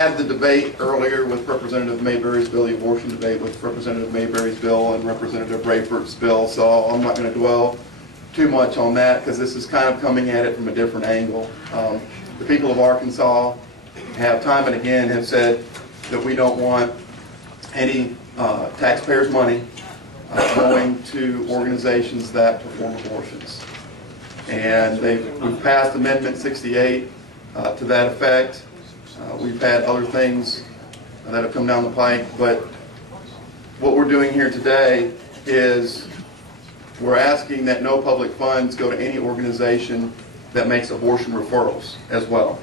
Had the debate earlier with Representative Mayberry's bill, the abortion debate with Representative Mayberry's bill and Representative Rayford's bill, so I'm not going to dwell too much on that because this is kind of coming at it from a different angle. The people of Arkansas have time and again have said that we don't want any taxpayers' money going to organizations that perform abortions. And we've passed Amendment 68 to that effect. We've had other things that have come down the pike, but what we're doing here today is we're asking that no public funds go to any organization that makes abortion referrals as well.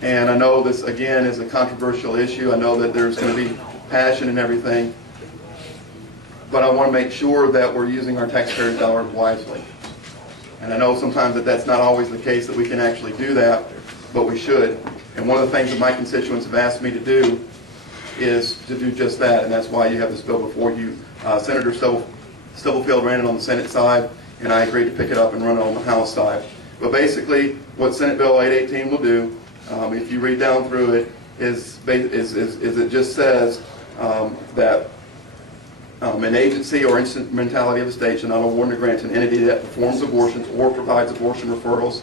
And I know this, again, is a controversial issue. I know that there's going to be passion and everything, but I want to make sure that we're using our taxpayers' dollars wisely. And I know sometimes that that's not always the case, that we can actually do that, but we should. And one of the things that my constituents have asked me to do is to do just that, and that's why you have this bill before you. Senator Stubblefield ran it on the Senate side, and I agreed to pick it up and run it on the House side. But basically, what Senate Bill 818 will do, if you read down through it, is it just says that an agency or instrumentality of the state shall not award or grant to an entity that performs abortions or provides abortion referrals,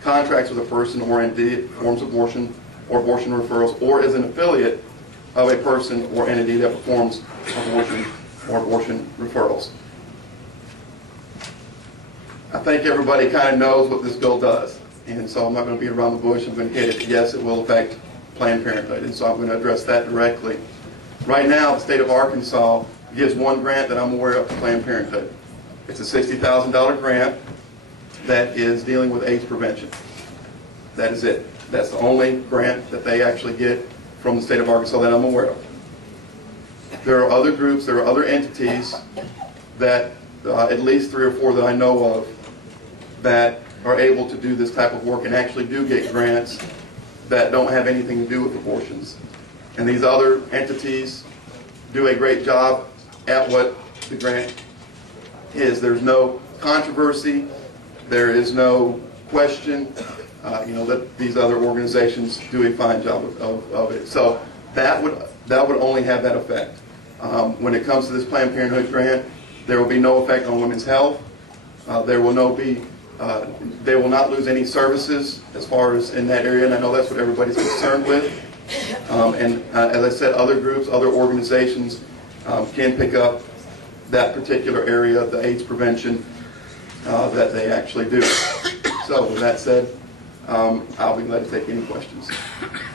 contracts with a person or entity that performs abortion or abortion referrals, or is an affiliate of a person or entity that performs abortion or abortion referrals. I think everybody kind of knows what this bill does, and so I'm not going to beat around the bush. I'm going to hit it. Yes, it will affect Planned Parenthood, and so I'm going to address that directly. Right now, the state of Arkansas gives one grant that I'm aware of to Planned Parenthood. It's a $60,000 grant that is dealing with AIDS prevention. That is it. That's the only grant that they actually get from the state of Arkansas that I'm aware of. There are other groups, there are other entities that, at least 3 or 4 that I know of, that are able to do this type of work and actually do get grants that don't have anything to do with abortions. And these other entities do a great job at what the grant is. There's no controversy. There is no question, that these other organizations do a fine job of it. So that would only have that effect. When it comes to this Planned Parenthood grant, there will be no effect on women's health. They will not lose any services as far as in that area, and I know that's what everybody's concerned with. As I said, other groups, other organizations can pick up that particular area of the AIDS prevention that they actually do. So with that said, I'll be glad to take any questions.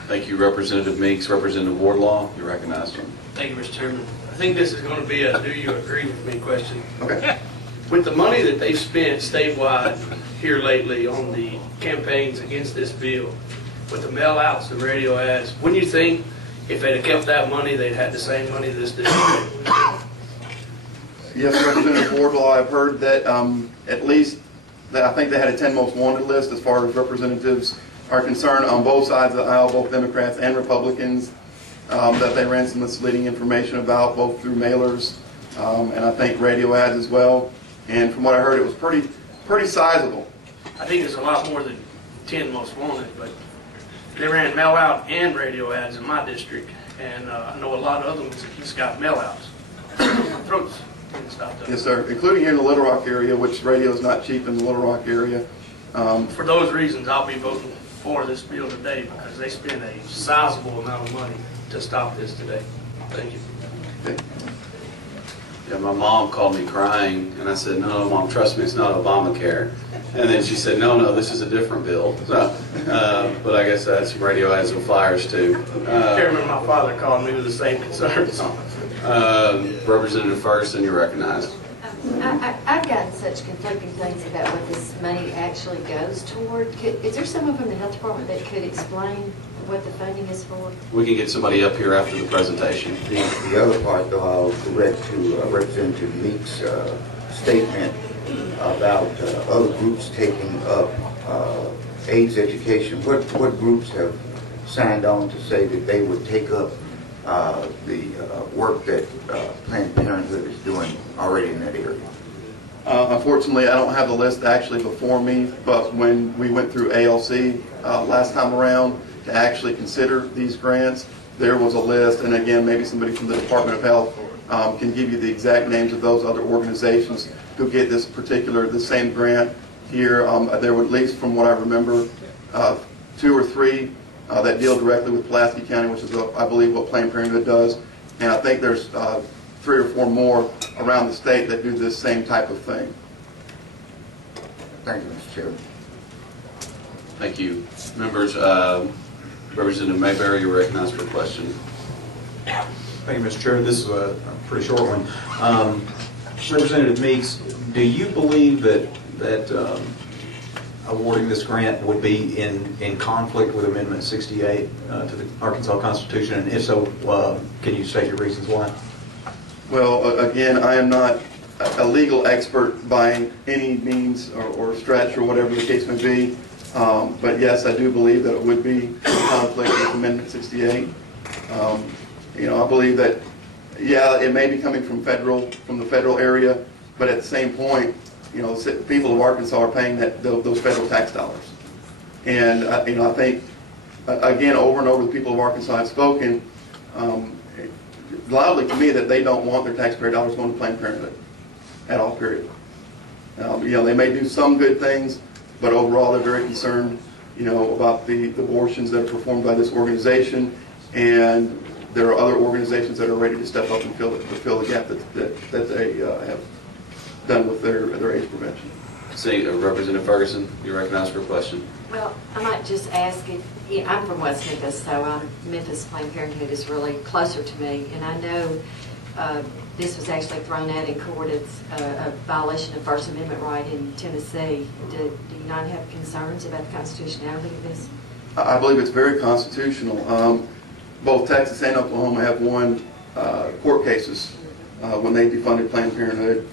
Thank you, Representative Meeks. Representative Wardlaw, you're recognized. Thank you, Mr. Chairman. I think this is going to be a do you agree with me question. Okay. With the money that they've spent statewide here lately on the campaigns against this bill, with the mail outs, the radio ads, wouldn't you think if they'd have kept that money, they'd had the same money this district? Yes, Representative Wardlaw, I've heard that at least that I think they had a 10 most wanted list as far as representatives are concerned on both sides of the aisle, both Democrats and Republicans, that they ran some misleading information about, both through mailers and I think radio ads as well. And from what I heard, it was pretty sizable. I think it's a lot more than 10 most wanted, but they ran mail out and radio ads in my district, and I know a lot of other ones just got mail outs. My throat's didn't stop that. Yes, sir. Including here in the Little Rock area, which radio is not cheap in the Little Rock area. For those reasons, I'll be voting for this bill today because they spend a sizable amount of money to stop this today. Thank you. Okay. Yeah, my mom called me crying, and I said, "No, Mom, trust me, it's not Obamacare." And then she said, "No, this is a different bill." So, but I guess that's radio ads and flyers too. Chairman, my father called me with the same concerns. Representative Ferguson, you're recognized. I've gotten such conflicting things about what this money actually goes toward. Is there someone from the health department that could explain what the funding is for? We can get somebody up here after the presentation. The other part, though, I'll correct to Representative Meeks' statement about other groups taking up AIDS education. What groups have signed on to say that they would take up the work that Planned Parenthood is doing already in that area? Unfortunately, I don't have the list actually before me, but when we went through ALC last time around, to actually consider these grants, there was a list, and again, maybe somebody from the Department of Health can give you the exact names of those other organizations who get the same grant here. There were, at least from what I remember, 2 or 3 that deal directly with Pulaski County, which is, I believe, what Planned Parenthood does. And I think there's 3 or 4 more around the state that do this same type of thing. Thank you, Mr. Chairman. Thank you. Members, Representative Mayberry, you're recognized for a question. Thank you, Mr. Chair. This is a pretty short one. Representative Meeks, do you believe that awarding this grant would be in conflict with Amendment 68 to the Arkansas Constitution? And if so, can you state your reasons why? Well, again, I am not a legal expert by any means or stretch or whatever the case may be. But yes, I do believe that it would be in conflict with Amendment 68. I believe that, yeah, it may be coming from the federal area, but at the same point, people of Arkansas are paying those federal tax dollars. And, I think, again, over and over, the people of Arkansas have spoken loudly to me that they don't want their taxpayer dollars going to Planned Parenthood at all, period. They may do some good things, but overall they're very concerned, about the abortions that are performed by this organization, and there are other organizations that are ready to step up and fill the gap that they have done with their AIDS prevention. See, Representative Ferguson, you're recognized for a question. Well, I might just ask if, I'm from West Memphis, so Memphis Planned Parenthood is really closer to me, and I know this was actually thrown out in court as a violation of First Amendment right in Tennessee. Do you not have concerns about the constitutionality of this? I believe it's very constitutional. Both Texas and Oklahoma have won court cases when they defunded Planned Parenthood.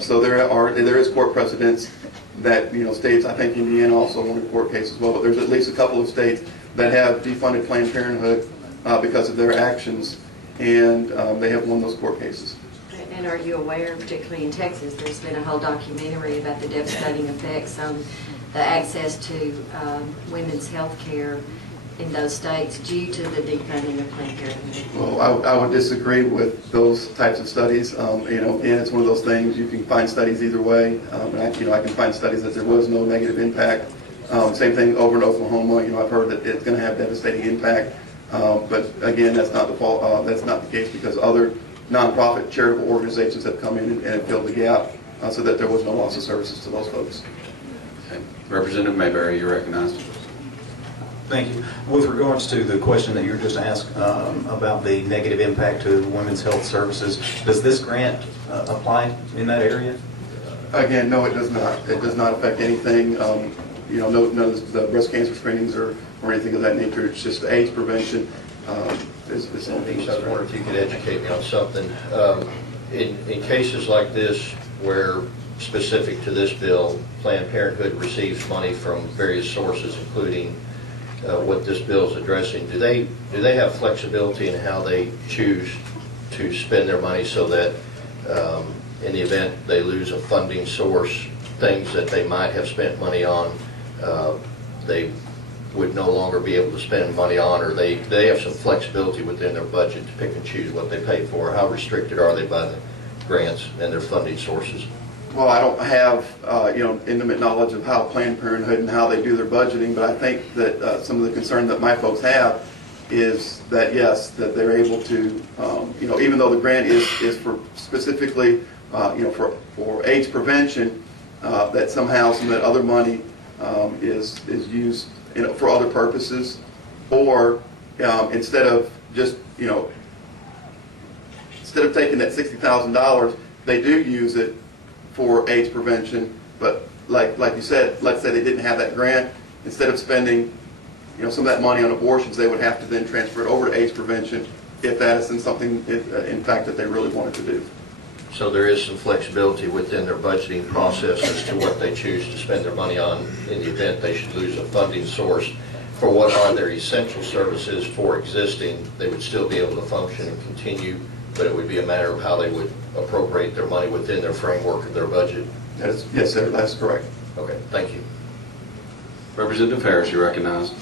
So there is court precedents that states. I think Indiana also won a court case as well. But there's at least a couple of states that have defunded Planned Parenthood because of their actions, and they have won those court cases. And are you aware, particularly in Texas, there's been a whole documentary about the devastating effects on the access to women's health care in those states due to the defunding of Planned Parenthood? Well, I would disagree with those types of studies. Again, it's one of those things, you can find studies either way. And I can find studies that there was no negative impact. Same thing over in Oklahoma. I've heard that it's going to have devastating impact. But again, that's not the case, because other nonprofit charitable organizations have come in and filled the gap so that there was no loss of services to those folks. Okay. Representative Mayberry, you're recognized. Thank you. With regards to the question that you were just asked about the negative impact to women's health services, does this grant apply in that area? Again, no, it does not. It does not affect anything. None of the breast cancer screenings or anything of that nature. It's just AIDS prevention. I was wondering if you could educate me on something. In cases like this, where specific to this bill, Planned Parenthood receives money from various sources, including what this bill is addressing, do they have flexibility in how they choose to spend their money, so that in the event they lose a funding source, things that they might have spent money on, they would no longer be able to spend money on, or they have some flexibility within their budget to pick and choose what they pay for? How restricted are they by the grants and their funding sources? Well, I don't have intimate knowledge of how Planned Parenthood and how they do their budgeting, but I think that some of the concern that my folks have is that, yes, that they're able to, even though the grant is for specifically, for AIDS prevention, that somehow some of that other money is used, for other purposes, or instead of just, instead of taking that $60,000, they do use it for AIDS prevention. But like you said, let's say they didn't have that grant, instead of spending some of that money on abortions, they would have to then transfer it over to AIDS prevention if that isn't something, in fact, that they really wanted to do. So there is some flexibility within their budgeting process as to what they choose to spend their money on in the event they should lose a funding source. For what are their essential services for existing, they would still be able to function and continue, but it would be a matter of how they would appropriate their money within their framework of their budget. Yes, sir, that's correct. Okay, thank you. Representative Harris, you're recognized.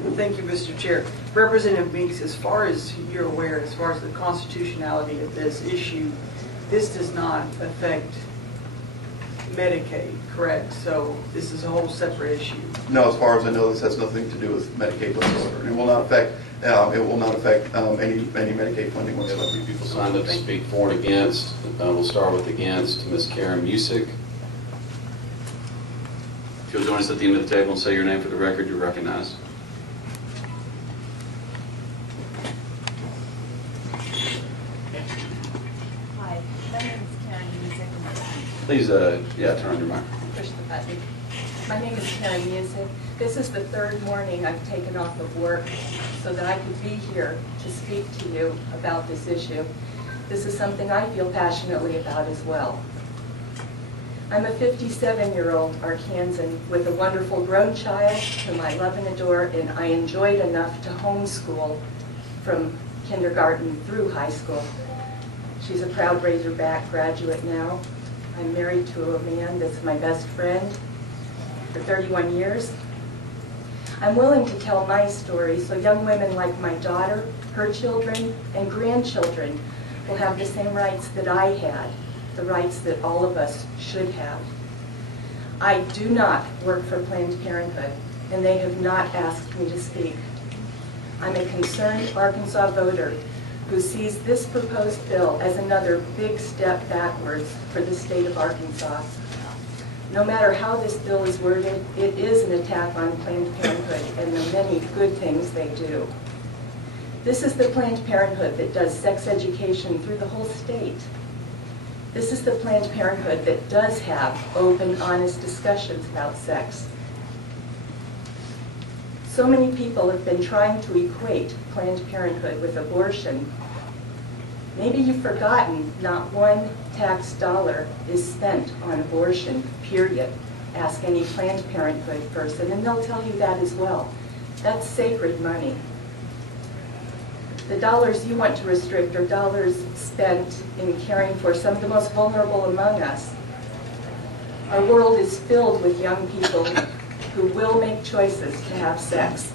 Thank you, Mr. Chair. Representative Meeks, as far as you're aware, as far as the constitutionality of this issue, this does not affect Medicaid, correct? So this is a whole separate issue. No, as far as I know, this has nothing to do with Medicaid whatsoever. It will not affect, any Medicaid funding We have a whatsoever. few people signed up to speak for and against. We'll start with against, Ms. Karen Musick. If you'll join us at the end of the table and say your name for the record, you're recognized. Hi, my name is Karen Musick. Please, turn on your mic. Push the button. My name is Karen Musick. This is the third morning I've taken off of work so that I could be here to speak to you about this issue. This is something I feel passionately about as well. I'm a 57-year-old Arkansan with a wonderful grown child whom I love and adore, and I enjoyed enough to homeschool from kindergarten through high school. She's a proud Razorback graduate now. I'm married to a man that's my best friend for 31 years. I'm willing to tell my story so young women like my daughter, her children, and grandchildren will have the same rights that I had, the rights that all of us should have. I do not work for Planned Parenthood, and they have not asked me to speak. I'm a concerned Arkansas voter who sees this proposed bill as another big step backwards for the state of Arkansas. No matter how this bill is worded, it is an attack on Planned Parenthood and the many good things they do. This is the Planned Parenthood that does sex education through the whole state. This is the Planned Parenthood that does have open, honest discussions about sex. So many people have been trying to equate Planned Parenthood with abortion. Maybe you've forgotten not one tax dollar is spent on abortion, period. Ask any Planned Parenthood person and they'll tell you that as well. That's sacred money. The dollars you want to restrict are dollars spent in caring for some of the most vulnerable among us. Our world is filled with young people who will make choices to have sex.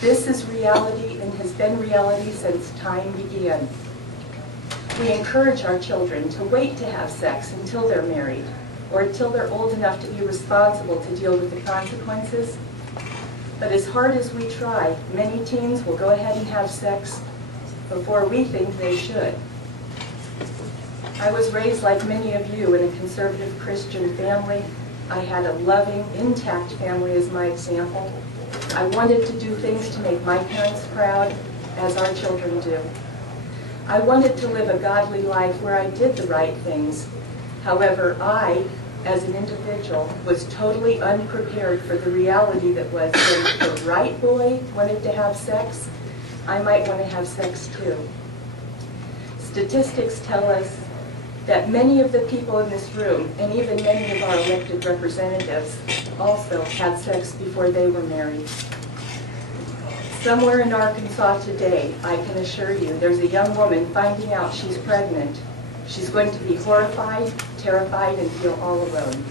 This is reality and has been reality since time began. We encourage our children to wait to have sex until they're married or until they're old enough to be responsible to deal with the consequences. But as hard as we try, many teens will go ahead and have sex before we think they should. I was raised like many of you in a conservative Christian family. I had a loving, intact family as my example. I wanted to do things to make my parents proud, as our children do. I wanted to live a godly life where I did the right things. However, I, as an individual, was totally unprepared for the reality that was when the right boy wanted to have sex, I might want to have sex too. Statistics tell us that many of the people in this room, and even many of our elected representatives, also had sex before they were married. Somewhere in Arkansas today, I can assure you, there's a young woman finding out she's pregnant. She's going to be horrified, terrified, and feel all alone.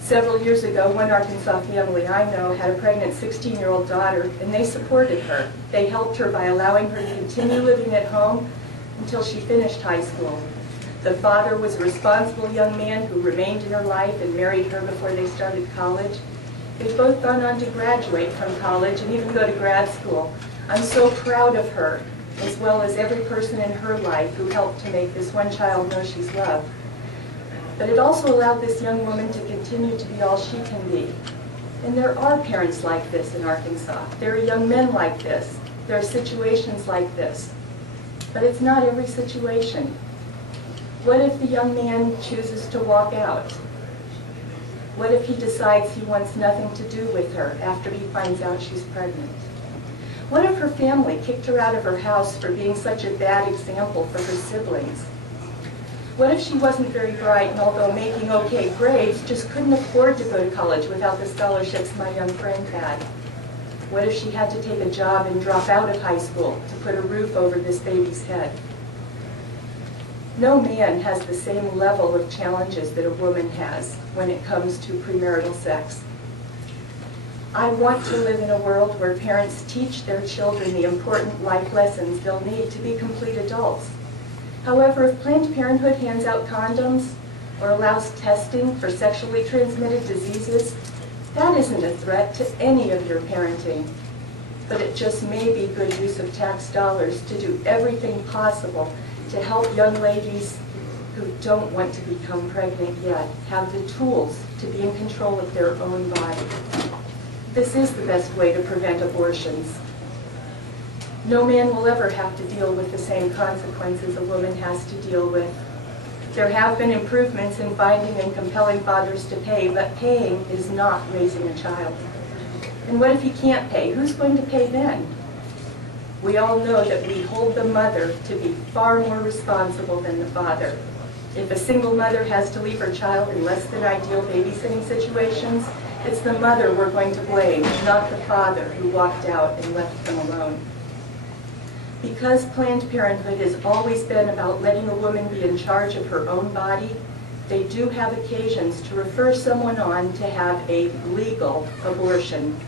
Several years ago, one Arkansas family I know had a pregnant 16-year-old daughter, and they supported her. They helped her by allowing her to continue living at home until she finished high school. The father was a responsible young man who remained in her life and married her before they started college. They've both gone on to graduate from college and even go to grad school. I'm so proud of her, as well as every person in her life who helped to make this one child know she's loved. But it also allowed this young woman to continue to be all she can be. And there are parents like this in Arkansas. There are young men like this. There are situations like this. But it's not every situation. What if the young man chooses to walk out? What if he decides he wants nothing to do with her after he finds out she's pregnant? What if her family kicked her out of her house for being such a bad example for her siblings? What if she wasn't very bright and although making okay grades, just couldn't afford to go to college without the scholarships my young friend had? What if she had to take a job and drop out of high school to put a roof over this baby's head? No man has the same level of challenges that a woman has when it comes to premarital sex. I want to live in a world where parents teach their children the important life lessons they'll need to be complete adults. However, if Planned Parenthood hands out condoms or allows testing for sexually transmitted diseases, that isn't a threat to any of your parenting. But it just may be good use of tax dollars to do everything possible to help young ladies who don't want to become pregnant yet have the tools to be in control of their own body. This is the best way to prevent abortions. No man will ever have to deal with the same consequences a woman has to deal with. There have been improvements in finding and compelling fathers to pay, but paying is not raising a child. And what if he can't pay? Who's going to pay then? We all know that we hold the mother to be far more responsible than the father. If a single mother has to leave her child in less than ideal babysitting situations, it's the mother we're going to blame, not the father who walked out and left them alone. Because Planned Parenthood has always been about letting a woman be in charge of her own body, they do have occasions to refer someone on to have a legal abortion.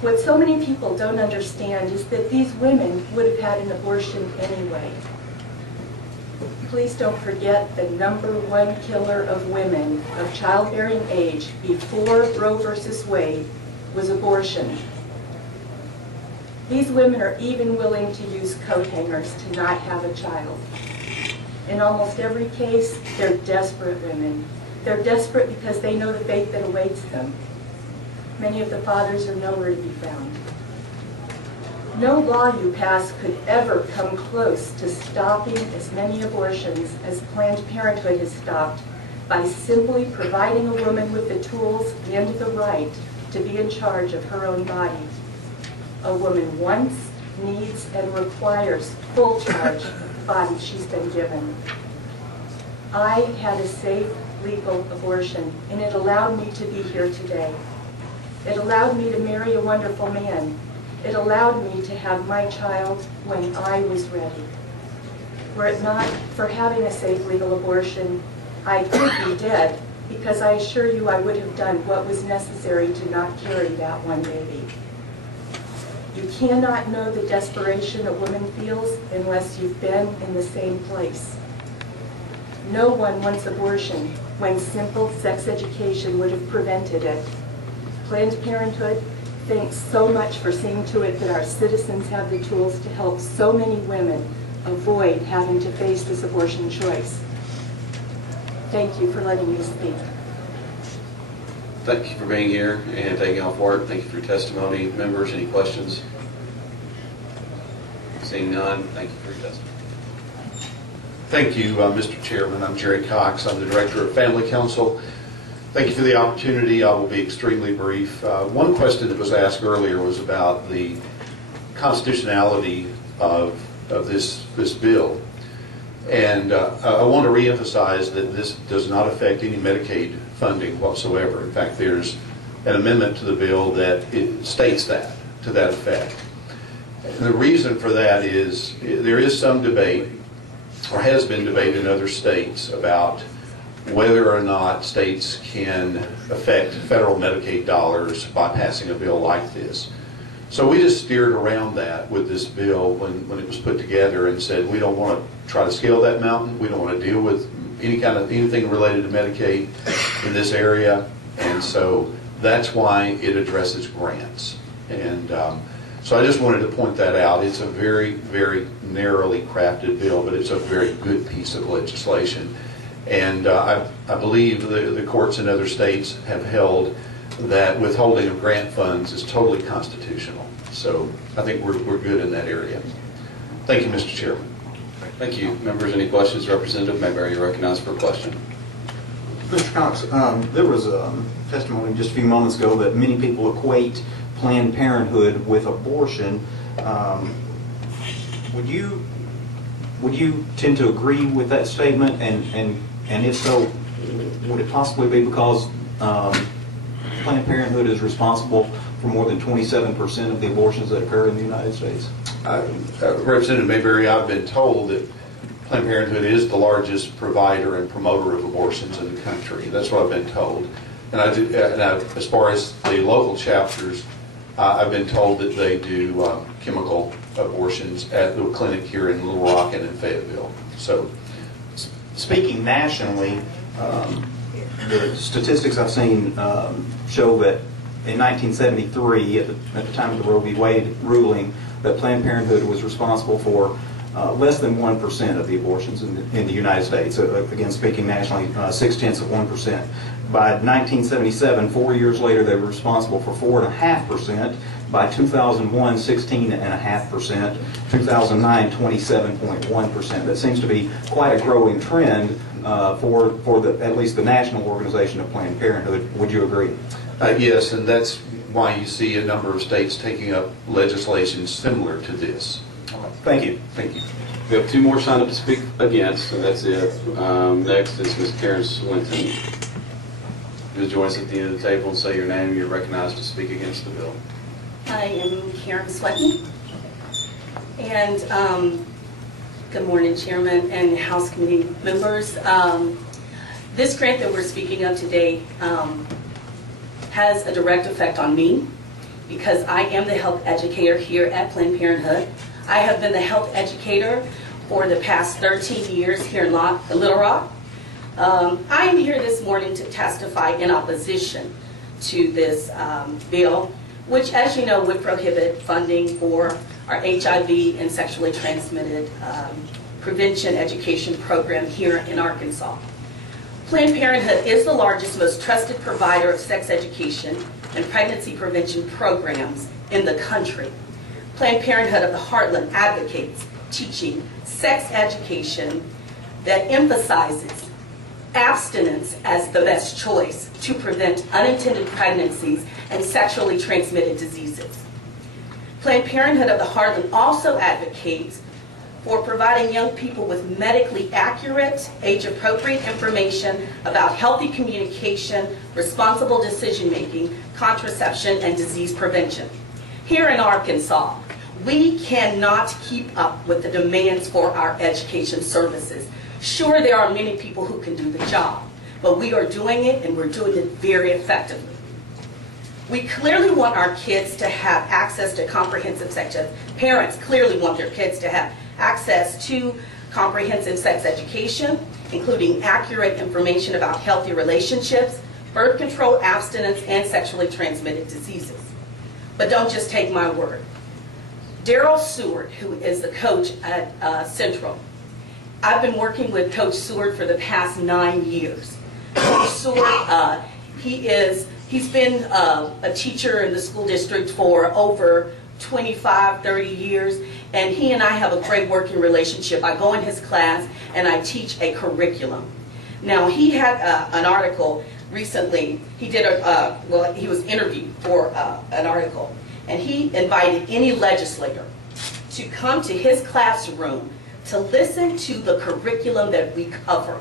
What so many people don't understand is that these women would have had an abortion anyway. Please don't forget the #1 killer of women of childbearing age before Roe v. Wade was abortion. These women are even willing to use coat hangers to not have a child. In almost every case, they're desperate women. They're desperate because they know the fate that awaits them. Many of the fathers are nowhere to be found. No law you pass could ever come close to stopping as many abortions as Planned Parenthood has stopped by simply providing a woman with the tools and the right to be in charge of her own body. A woman wants, needs, and requires full charge of the body she's been given. I had a safe, legal abortion, and it allowed me to be here today. It allowed me to marry a wonderful man. It allowed me to have my child when I was ready. Were it not for having a safe, legal abortion, I could be dead, because I assure you I would have done what was necessary to not carry that one baby. You cannot know the desperation a woman feels unless you've been in the same place. No one wants abortion when simple sex education would have prevented it. Planned Parenthood, thanks so much for seeing to it that our citizens have the tools to help so many women avoid having to face this abortion choice. Thank you for letting me speak. Thank you for being here and taking off work. Thank you for your testimony. Members, any questions? Seeing none, thank you for your testimony. Thank you, Mr. Chairman. I'm Jerry Cox. I'm the Director of Family Council. Thank you for the opportunity. I will be extremely brief. One question that was asked earlier was about the constitutionality of this bill. And I want to reemphasize that this does not affect any Medicaid funding whatsoever. In fact, there's an amendment to the bill that it states that, to that effect. And the reason for that is there is some debate, or has been debate in other states, about whether or not states can affect federal Medicaid dollars by passing a bill like this. So we just steered around that with this bill when it was put together and said we don't want to try to scale that mountain. We don't want to deal with anything related to Medicaid in this area, and so that's why it addresses grants. And so I just wanted to point that out. It's a very, very narrowly crafted bill, but it's a very good piece of legislation. And I believe the courts in other states have held that withholding of grant funds is totally constitutional. So I think we're good in that area. Thank you, Mr. Chairman. Thank you. Members, any questions? Representative Mayberry, you're recognized for a question. Mr. Cox, there was a testimony just a few moments ago that many people equate Planned Parenthood with abortion. Would you tend to agree with that statement? And if so, would it possibly be because Planned Parenthood is responsible for more than 27% of the abortions that occur in the United States? Representative Mayberry, I've been told that Planned Parenthood is the largest provider and promoter of abortions in the country. That's what I've been told. As far as the local chapters, I've been told that they do chemical abortions at the clinic here in Little Rock and in Fayetteville. So, Speaking nationally, the statistics I've seen show that in 1973, at the time of the Roe v. Wade ruling, that Planned Parenthood was responsible for less than 1% of the abortions in the United States. Again, speaking nationally, 0.6%. By 1977, 4 years later, they were responsible for 4.5%. By 2001, 16.5%. 2009, 27.1%. That seems to be quite a growing trend for at least the national organization of Planned Parenthood. Would you agree? yes, and that's why you see a number of states taking up legislation similar to this. Thank you. Thank you. We have 2 more signed up to speak against, so that's it. Next is Ms. Karen Swinton. You'll join us at the end of the table and say your name. You're recognized to speak against the bill. I am Karen Swinton. And good morning, Chairman and House Committee members. This grant that we're speaking of today has a direct effect on me because I am the health educator here at Planned Parenthood. I have been the health educator for the past 13 years here in Little Rock. I am here this morning to testify in opposition to this bill, which, as you know, would prohibit funding for our HIV and sexually transmitted prevention education program here in Arkansas. Planned Parenthood is the largest, most trusted provider of sex education and pregnancy prevention programs in the country. Planned Parenthood of the Heartland advocates teaching sex education that emphasizes abstinence as the best choice to prevent unintended pregnancies and sexually transmitted diseases. Planned Parenthood of the Heartland also advocates for providing young people with medically accurate, age-appropriate information about healthy communication, responsible decision-making, contraception, and disease prevention. Here in Arkansas, we cannot keep up with the demands for our education services. Sure, there are many people who can do the job, but we are doing it, and we're doing it very effectively. We clearly want our kids to have access to comprehensive sex ed. Parents clearly want their kids to have access to comprehensive sex education, including accurate information about healthy relationships, birth control, abstinence, and sexually transmitted diseases. But don't just take my word. Daryl Seward, who is the coach at Central, I've been working with Coach Seward for the past 9 years. Coach Seward, he's been a teacher in the school district for over 25, 30 years, and he and I have a great working relationship. I go in his class and I teach a curriculum. Now, he had an article recently. He did he was interviewed for an article, and he invited any legislator to come to his classroom to listen to the curriculum that we cover.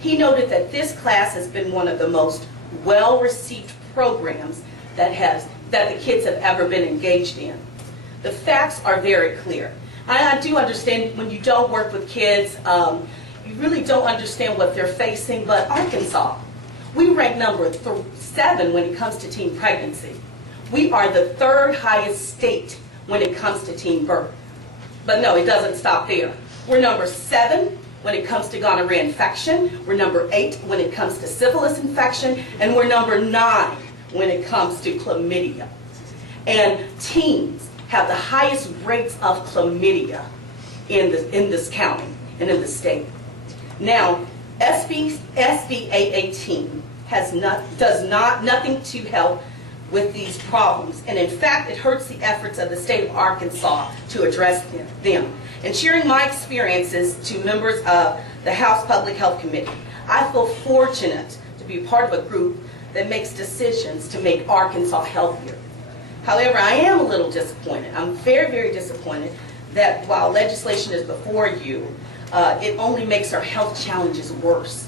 He noted that this class has been one of the most well-received programs that the kids have ever been engaged in. The facts are very clear. I do understand when you don't work with kids, you really don't understand what they're facing, but Arkansas, we rank number 7 when it comes to teen pregnancy. We are the 3rd highest state when it comes to teen birth. But no, it doesn't stop there. We're number 7 when it comes to gonorrhea infection. We're number 8 when it comes to syphilis infection. And we're number 9 when it comes to chlamydia. And teens have the highest rates of chlamydia in this county and in the state. Now, SB 818 does nothing to help with these problems, and in fact, it hurts the efforts of the state of Arkansas to address them. And sharing my experiences to members of the House Public Health Committee, I feel fortunate to be part of a group that makes decisions to make Arkansas healthier. However, I am a little disappointed. I'm very, very disappointed that while legislation is before you, it only makes our health challenges worse.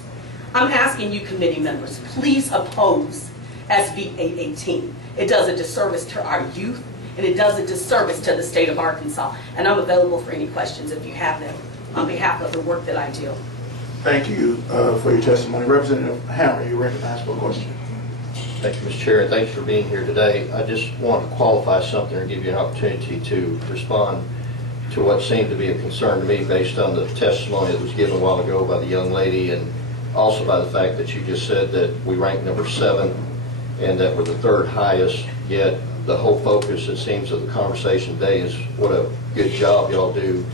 I'm asking you committee members, please oppose SB 818. It does a disservice to our youth, and it does a disservice to the state of Arkansas. And I'm available for any questions if you have them on behalf of the work that I do. Thank you for your testimony. Representative Hammer, you recognize for a question. Thank you, Mr. Chair, and thanks for being here today. I just want to qualify something or give you an opportunity to respond to what seemed to be a concern to me based on the testimony that was given a while ago by the young lady, and also by the fact that you just said that we ranked number 7 and that we're the 3rd highest, yet the whole focus, it seems, of the conversation today is what a good job y'all do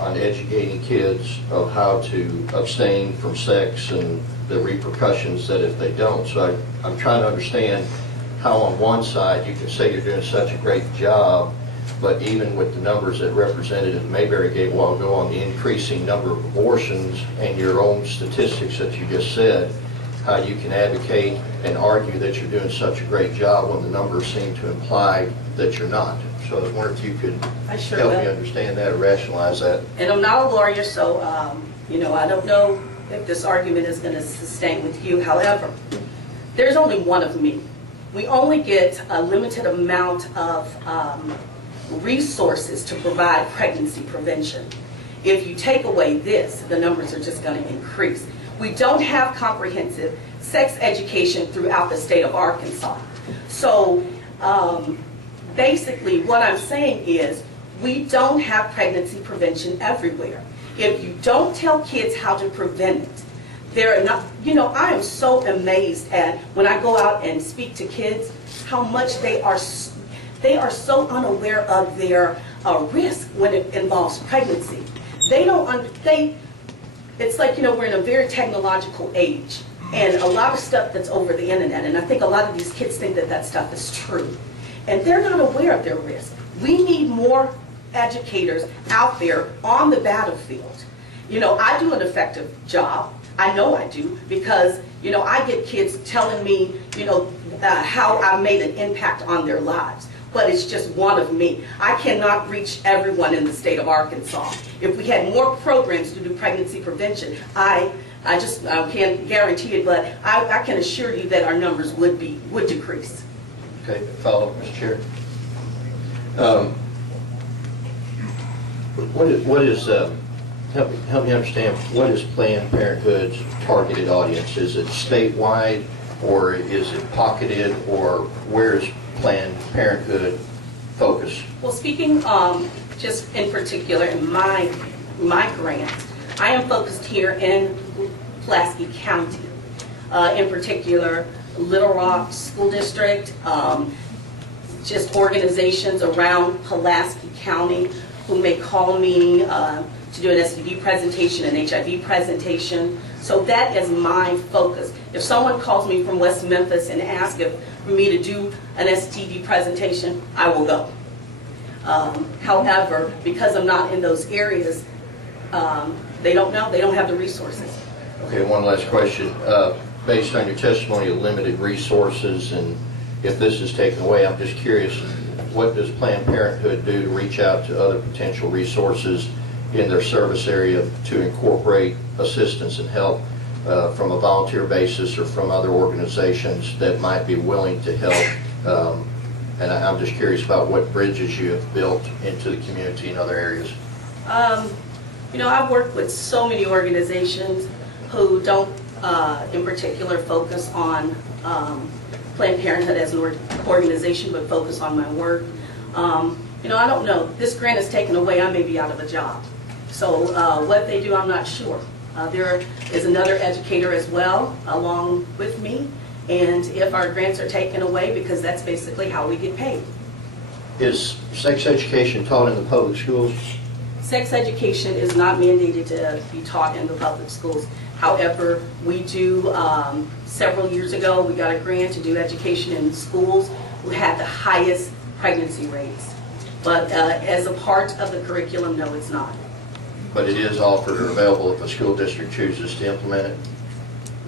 on educating kids of how to abstain from sex and the repercussions that if they don't. So I'm trying to understand how on one side you can say you're doing such a great job, but even with the numbers that Representative Mayberry gave a while ago on the increasing number of abortions and your own statistics that you just said, how you can advocate and argue that you're doing such a great job when the numbers seem to imply that you're not. So I was wondering if you could I sure help will. me understand that or rationalize that. And I'm not a lawyer, so, I don't know if this argument is going to sustain with you. However, there's only one of me. We only get a limited amount of resources to provide pregnancy prevention. If you take away this, the numbers are just going to increase. We don't have comprehensive sex education throughout the state of Arkansas. So basically what I'm saying is we don't have pregnancy prevention everywhere. If you don't tell kids how to prevent it, they're not, I am so amazed at when I go out and speak to kids, how much they are so unaware of their risk when it involves pregnancy. They don't, it's like, we're in a very technological age, and a lot of stuff that's over the internet, and I think a lot of these kids think that that stuff is true, and they're not aware of their risk. We need more educators out there on the battlefield. I do an effective job. I know I do, because, I get kids telling me, how I made an impact on their lives. But it's just one of me. I cannot reach everyone in the state of Arkansas. If we had more programs to do pregnancy prevention, I can't guarantee it, but I can assure you that our numbers would decrease. Okay, follow up, Mr. Chair. Help me understand, what is Planned Parenthood's targeted audience? Is it statewide, or is it pocketed, or where is Planned Parenthood focus? Well, speaking just in particular in my grant, I am focused here in Pulaski County, in particular Little Rock School District, just organizations around Pulaski County who may call me to do an STD presentation, an HIV presentation. So that is my focus. If someone calls me from West Memphis and asks for me to do an STD presentation, I will go. However, because I'm not in those areas, they don't know, they don't have the resources. Okay, one last question. Based on your testimony of limited resources, and if this is taken away, I'm just curious, what does Planned Parenthood do to reach out to other potential resources in their service area to incorporate assistance and help from a volunteer basis or from other organizations that might be willing to help? And I'm just curious about what bridges you have built into the community in other areas. I've worked with so many organizations who don't in particular focus on Planned Parenthood as an organization, but focus on my work. I don't know. This grant is taken away, I may be out of a job. So what they do, I'm not sure. There is another educator as well, along with me. And if our grants are taken away, because that's basically how we get paid. Is sex education taught in the public schools? Sex education is not mandated to be taught in the public schools. However, we do, several years ago, we got a grant to do education in schools who had the highest pregnancy rates. But as a part of the curriculum, no, it's not. But it is offered or available if a school district chooses to implement it?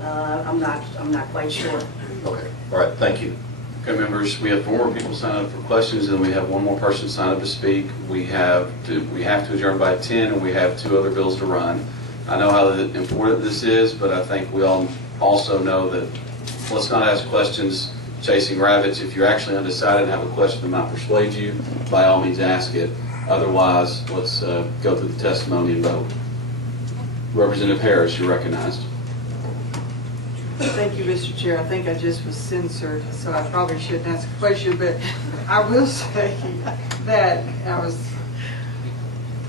I'm not quite sure. Okay, all right, thank you. Okay, members, we have 4 more people sign up for questions, and we have 1 more person sign up to speak. We have to adjourn by 10, and we have 2 other bills to run. I know how important this is, but I think we all also know that let's not ask questions chasing rabbits. If you're actually undecided and have a question that might persuade you, by all means ask it. Otherwise, let's go through the testimony and vote. Representative Harris, you're recognized. Thank you, Mr. Chair. I think I just was censored, so I probably shouldn't ask a question, but I will say that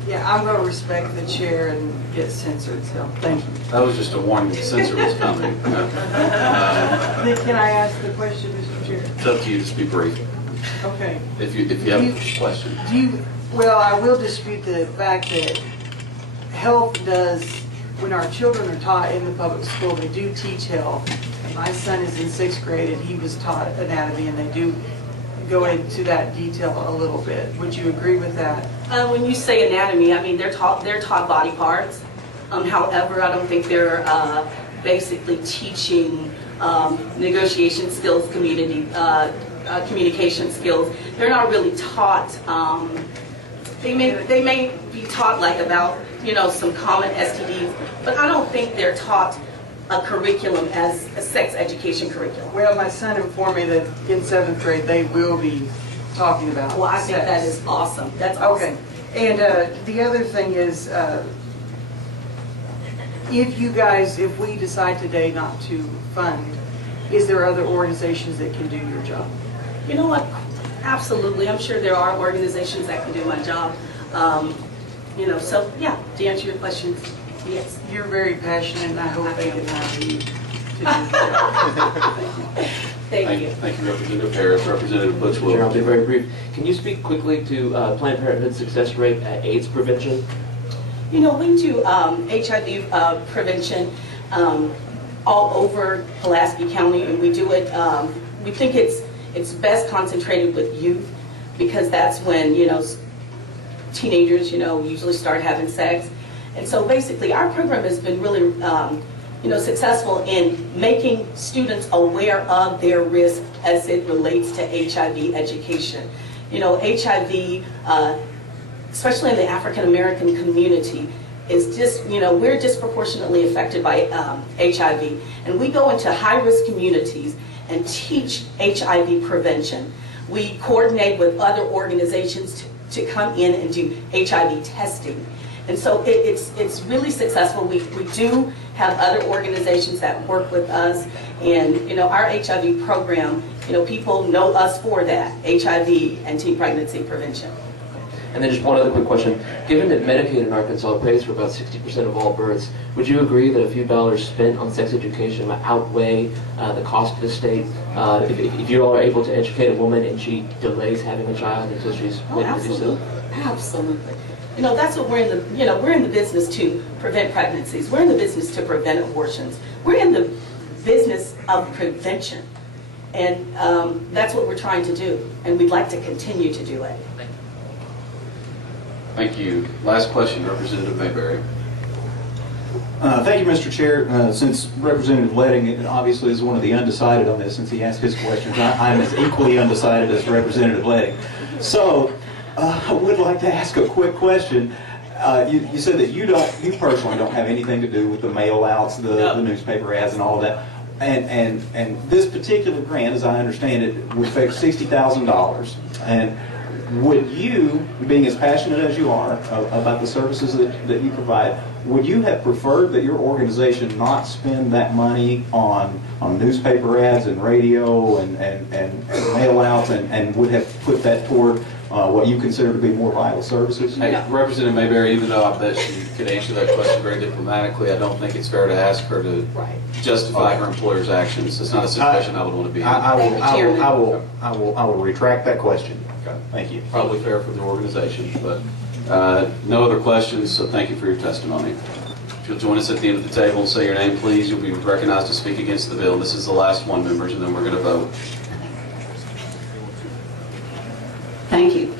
I'm going to respect the chair and get censored, so thank you. That was just a warning that the censor was coming. Then can I ask the question, Mr. Chair? It's up to you, just be brief. Okay. If you have a question. Well, I will dispute the fact that health does, when our children are taught in the public school, they do teach health. And my son is in 6th grade and he was taught anatomy, and they do go into that detail a little bit. Would you agree with that? When you say anatomy, I mean, they're taught body parts. However, I don't think they're basically teaching negotiation skills, communication skills. They're not really taught. They may be taught like about some common STDs, but I don't think they're taught a curriculum as a sex education curriculum. Well, my son informed me that in 7th grade they will be talking about Well, I think sex. that is awesome. That's awesome. Okay. And the other thing is, if we decide today not to fund, is there other organizations that can do your job? You know what? Absolutely. I'm sure there are organizations that can do my job. So yeah, to answer your questions, yes. You're very passionate, and I hope they can hire you to do the job. Thank you. Thank you, Representative Harris. Representative Butch Sure, I'll will. be very brief. Can you speak quickly to Planned Parenthood's success rate at AIDS prevention? We do HIV prevention all over Pulaski County, and we do it. We think it's best concentrated with youth, because that's when teenagers usually start having sex, and so basically our program has been really successful in making students aware of their risk as it relates to HIV education. HIV, especially in the African American community, is just, we're disproportionately affected by HIV. And we go into high-risk communities and teach HIV prevention. We coordinate with other organizations to come in and do HIV testing. And so it's really successful. We do have other organizations that work with us, and our HIV program, people know us for that, HIV and teen pregnancy prevention. And then just one other quick question. Given that Medicaid in Arkansas pays for about 60% of all births, would you agree that a few dollars spent on sex education might outweigh the cost to the state? If you all are able to educate a woman and she delays having a child until she's ready to do so? Absolutely. That's what we're in the, we're in the business to prevent pregnancies. We're in the business to prevent abortions. We're in the business of prevention. And that's what we're trying to do. And we'd like to continue to do it. Thank you. Last question, Representative Mayberry. Thank you, Mr. Chair. Since Representative Leding obviously is one of the undecided on this, since he asked his questions, I'm as equally undecided as Representative Leding. So I would like to ask a quick question. You said that you personally don't have anything to do with the mail outs, the newspaper ads, and all of that. And this particular grant, as I understand it, would affect $60,000. And would you, being as passionate as you are about the services that you provide, would you have preferred that your organization not spend that money on newspaper ads and radio and mail outs, and would have put that toward what you consider to be more vital services? Hey, Representative Mayberry, even though I bet she could answer that question very diplomatically, I don't think it's fair to ask her to justify her employer's actions. It's not a situation I would want to be in. I will retract that question. Okay. Thank you. Probably fair for the organization, but no other questions, so thank you for your testimony. If you'll join us at the end of the table and say your name, please, you'll be recognized to speak against the bill. This is the last one, members, and then we're going to vote. Thank you,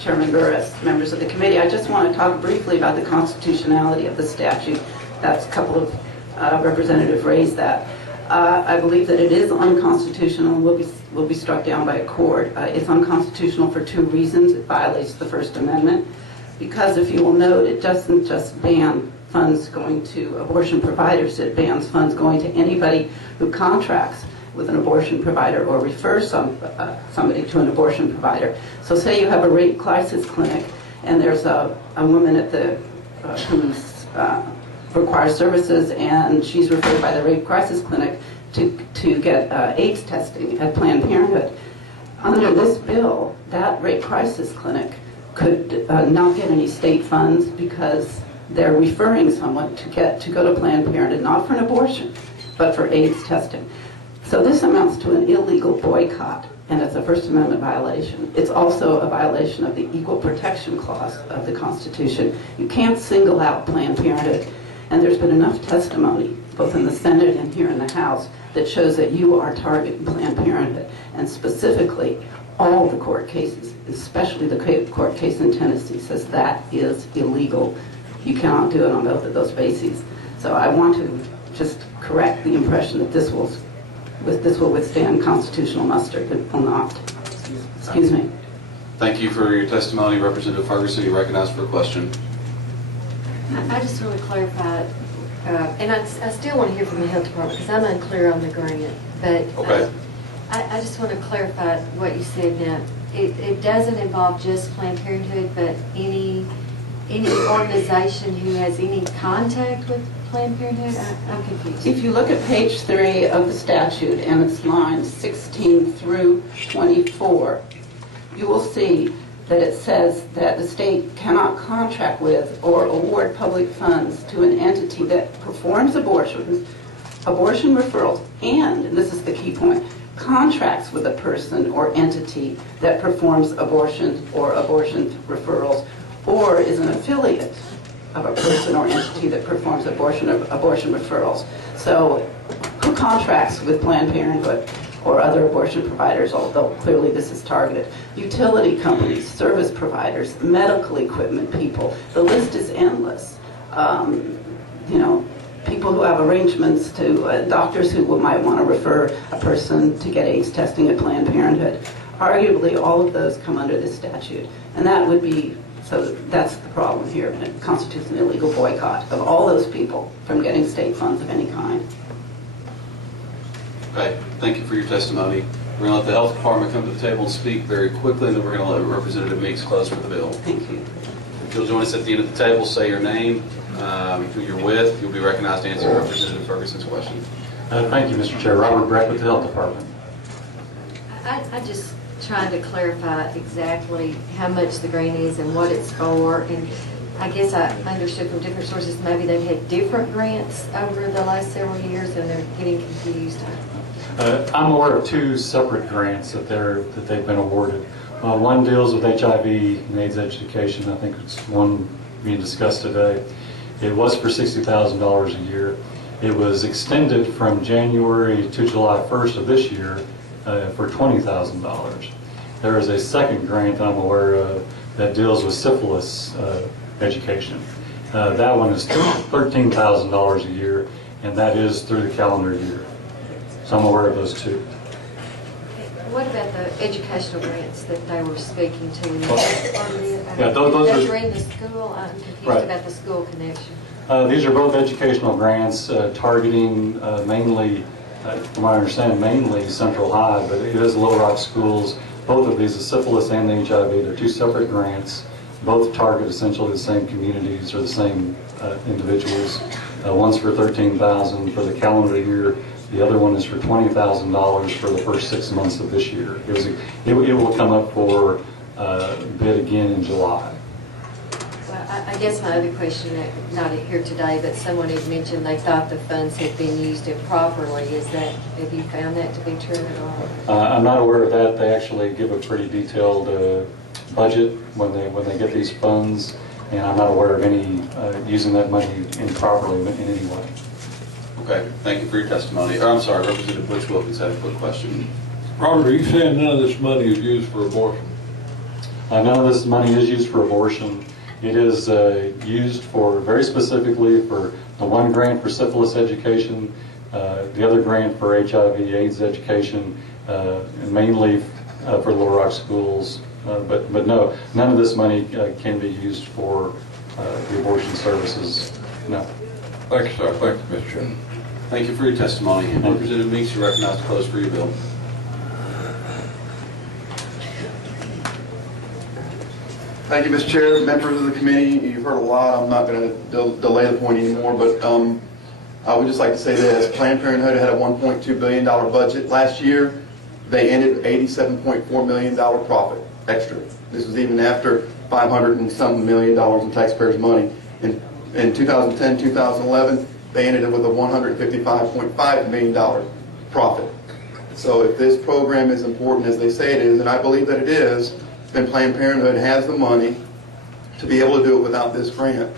Chairman Burris, members of the committee. I just want to talk briefly about the constitutionality of the statute. That's a couple of representatives raised that. I believe that it is unconstitutional and will be struck down by a court. It's unconstitutional for two reasons. It violates the First Amendment because, if you will note, it doesn't just ban funds going to abortion providers. It bans funds going to anybody who contracts with an abortion provider or refers somebody to an abortion provider. So say you have a rape crisis clinic and there's a woman at the who's requires services, and she's referred by the Rape Crisis Clinic to get AIDS testing at Planned Parenthood. Under this bill, that Rape Crisis Clinic could not get any state funds because they're referring someone to go to Planned Parenthood, not for an abortion, but for AIDS testing. So this amounts to an illegal boycott, and it's a First Amendment violation. It's also a violation of the Equal Protection Clause of the Constitution. You can't single out Planned Parenthood, and there's been enough testimony, both in the Senate and here in the House, that shows that you are targeting Planned Parenthood, and specifically all the court cases, especially the court case in Tennessee, says that is illegal. You cannot do it on both of those bases. So I want to just correct the impression that this will withstand constitutional muster. It will not. Excuse me. Thank you for your testimony. Representative Ferguson, you recognized for a question. I just want to clarify, and I still want to hear from the health department because I'm unclear on the grant. But Okay. I just want to clarify what you said now. It doesn't involve just Planned Parenthood, but any organization who has any contact with Planned Parenthood? I'm confused. If you look at page 3 of the statute, and it's lines 16 through 24, you will see that it says that the state cannot contract with or award public funds to an entity that performs abortions, abortion referrals, and this is the key point, contracts with a person or entity that performs abortions or abortion referrals, or is an affiliate of a person or entity that performs abortion referrals. So who contracts with Planned Parenthood or other abortion providers, although clearly this is targeted? Utility companies, service providers, medical equipment people. The list is endless. People who have arrangements to doctors who might want to refer a person to get AIDS testing at Planned Parenthood. Arguably, all of those come under this statute. And that would be, so that's the problem here. It constitutes an illegal boycott of all those people from getting state funds of any kind. Okay, thank you for your testimony. We're going to let the health department come to the table and speak very quickly, and then we're going to let Representative Meeks close for the bill. Thank you. If you'll join us at the end of the table, say your name, who you're with, you'll be recognized to answer Representative Ferguson's question. Thank you, Mr. Chair. Robert Breck with the Health Department. I just trying to clarify exactly how much the grant is and what it's for. And I guess I understood from different sources maybe they've had different grants over the last several years and they're getting confused. I'm aware of 2 separate grants that they've been awarded. One deals with HIV and AIDS education. I think it's one being discussed today. It was for $60,000 a year. It was extended from January to July 1st of this year for $20,000. There is a second grant I'm aware of that deals with syphilis education. That one is $13,000 a year, and that is through the calendar year. So I'm aware of those 2. What about the educational grants that they were speaking to? Yeah, those are in the school. I'm confused Right. about the school connection. These are both educational grants targeting mainly, from what I understand, mainly Central High, but it is Little Rock schools. Both of these, the syphilis and the HIV, they're 2 separate grants. Both target essentially the same communities or the same individuals. One's for $13,000 for the calendar year. The other one is for $20,000 for the first 6 months of this year. It will come up for bid again in July. Well, I guess my other question, not here today, but someone had mentioned they thought the funds had been used improperly. Have you found that to be true at all? I'm not aware of that. They actually give a pretty detailed budget when they get these funds, and I'm not aware of any using that money improperly in any way. Okay, thank you for your testimony. I'm sorry, Representative Butch Wilkins had a quick question. Robert, are you saying none of this money is used for abortion? None of this money is used for abortion. It is used for very specifically for the one grant for syphilis education, the other grant for HIV/AIDS education, and mainly for Little Rock schools. But no, none of this money can be used for the abortion services. No. Thank you, sir. Thank you, Mr. Chairman. Thank you for your testimony. Representative Meeks, you recognized to close for your bill. Thank you, Mr. Chair, members of the committee. You've heard a lot. I'm not going to delay the point anymore, but I would just like to say this. Planned Parenthood had a $1.2 billion budget last year. They ended with $87.4 million profit extra. This was even after $500 and some million in taxpayers' money. In 2010, 2011, they ended up with a $155.5 million profit. So if this program is important as they say it is, and I believe that it is, then Planned Parenthood has the money to be able to do it without this grant.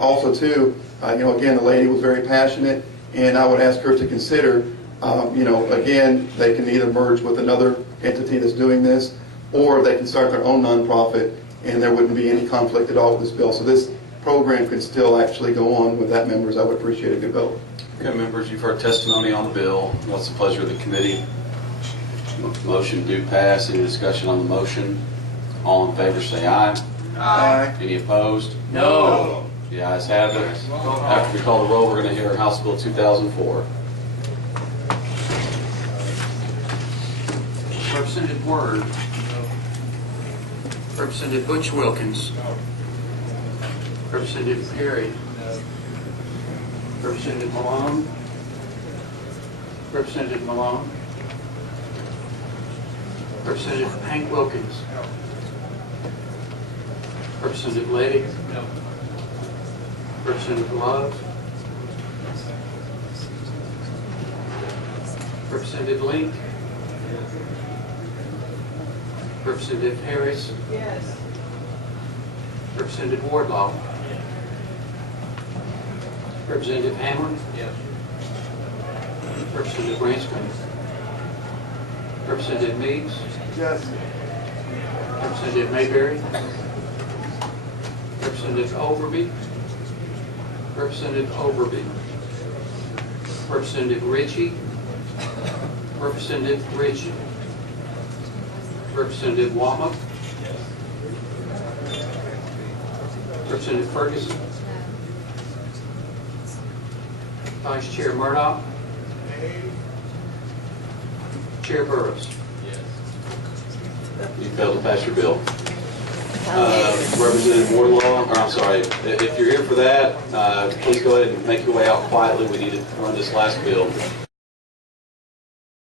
Also, too, again, the lady was very passionate, and I would ask her to consider, again, they can either merge with another entity that's doing this, or they can start their own nonprofit, and there wouldn't be any conflict at all with this bill. So this program could still actually go on with that, members. I would appreciate a good vote. Okay, members, you've heard testimony on the bill. What's the pleasure of the committee? Motion do pass. Any discussion on the motion? All in favor say aye. Aye. Any opposed? No. The ayes have it. After we call the roll, we're going to hear House Bill 2004. Representative Word. Representative Butch Wilkins. Representative Perry. Representative Malone. Representative Malone. Representative Hank Wilkins. Representative Leddy. Representative Love. Representative Link. Representative Harris. Yes. Representative Wardlaw. Representative Hamlin. Yes. Representative Branscombe. Representative Meeks. Yes. Representative Mayberry. Representative Overby. Representative Overby. Representative Ritchie. Representative Ritchie. Representative Womack. Representative Ferguson. Vice Chair Murdoch. Chair Burrows. You failed to pass your bill. Representative Wardlaw, or I'm sorry, if you're here for that, please go ahead and make your way out quietly. We need to run this last bill.